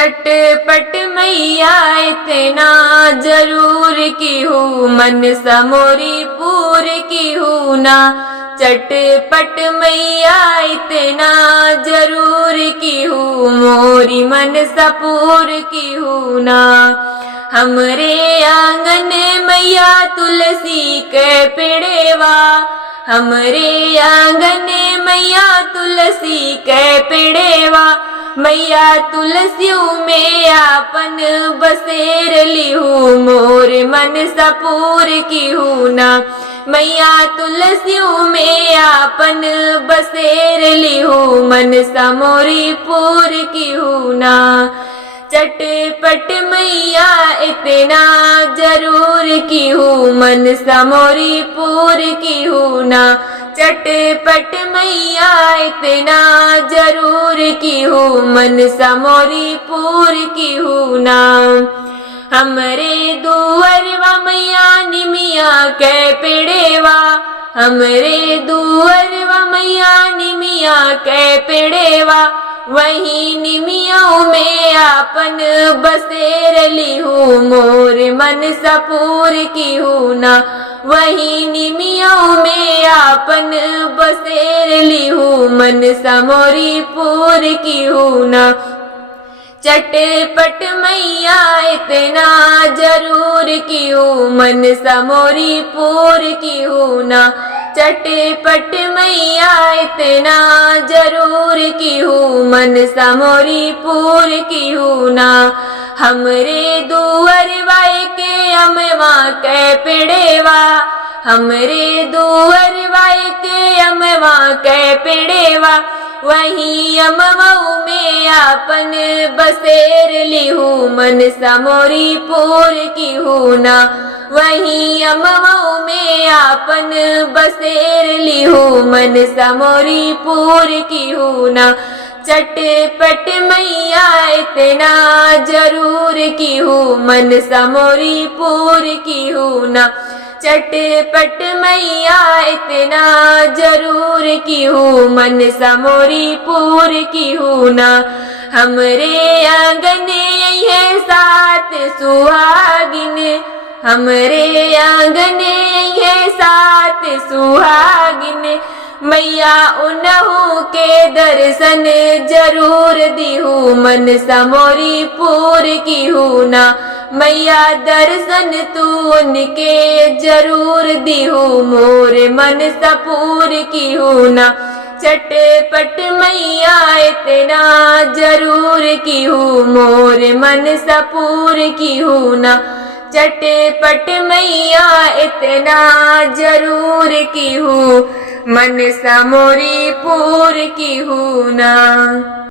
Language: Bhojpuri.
चटपट मैया इतना जरूर की हूँ, मन समोरी पूर की हूँ ना। चटपट मैया इतना जरूर की हूँ, मोरी मन सपूर की हूँ ना। हमरे आंगन मैया तुलसी के पेड़ेवा, हमरे आंगन मैया तुलसी के पेड़ेवा। मैया तुलसियों में आपन बसेर ली हूँ, मोर मन सपूर की हूँ ना। मैया तुलसियों में आपन बसेर ली हूँ, मन समोरी पूर की हूँ ना। चटपट मैया इतना जरूर की हूँ, मन समोरी पूर की हूँ ना। चटपट मैया इतना जरूर की हूँ, मन समोरी पूर की हूँ ना। हमरे दुअरवा मैया निमिया के पेड़ेवा, हमरे दुअरवा मैया निमिया के पेड़ेवा। वही निमियों में आपन बसेर ली हूँ, मोर मन सपूर की हूँ ना। वही निमियों में आपन बसेर ली हूँ, मन समोरी पूर की हूँ ना। चटपट मैया इतना जरूर की हूँ, मन समोरी पूर की हूँ ना। चटपट मैया इतना जरूर की हूँ, मन समोरी पूर की हूँ ना। हमरे दुअरवा के अमवा के पेड़ेवा, हमरे दुअरवा के अमवा के पेड़ेवा। वही अमवाऊ में आपन बसेर ली हूँ, मन समोरी पूर की हूँ ना। वही अमवाऊ में आपन बसेर ली हूँ, मन समोरी पूर की हूँ ना। चटपट मैया इतना जरूर की हूँ, मन समोरी पूर की हूँ ना। चटपट मैया इतना जरूर की हूँ, मन समोरी पूर की हूँ ना। हमरे आंगन है सात सुहागिन, हमरे आंगन है सात सुहागिन। मैया उन्हों के दर्शन जरूर दी हूँ, मन समोरी पूर की हूँ ना। मैया दर्शन तू उनके जरूर दी हूँ, मोर मन सपूर की हूँ ना। चटपट मैया इतना जरूर की हूँ, मोर मन सपूर की हूँ ना। चटपट मैया इतना जरूर की हूँ, मन समोरी पूर की हूँ ना।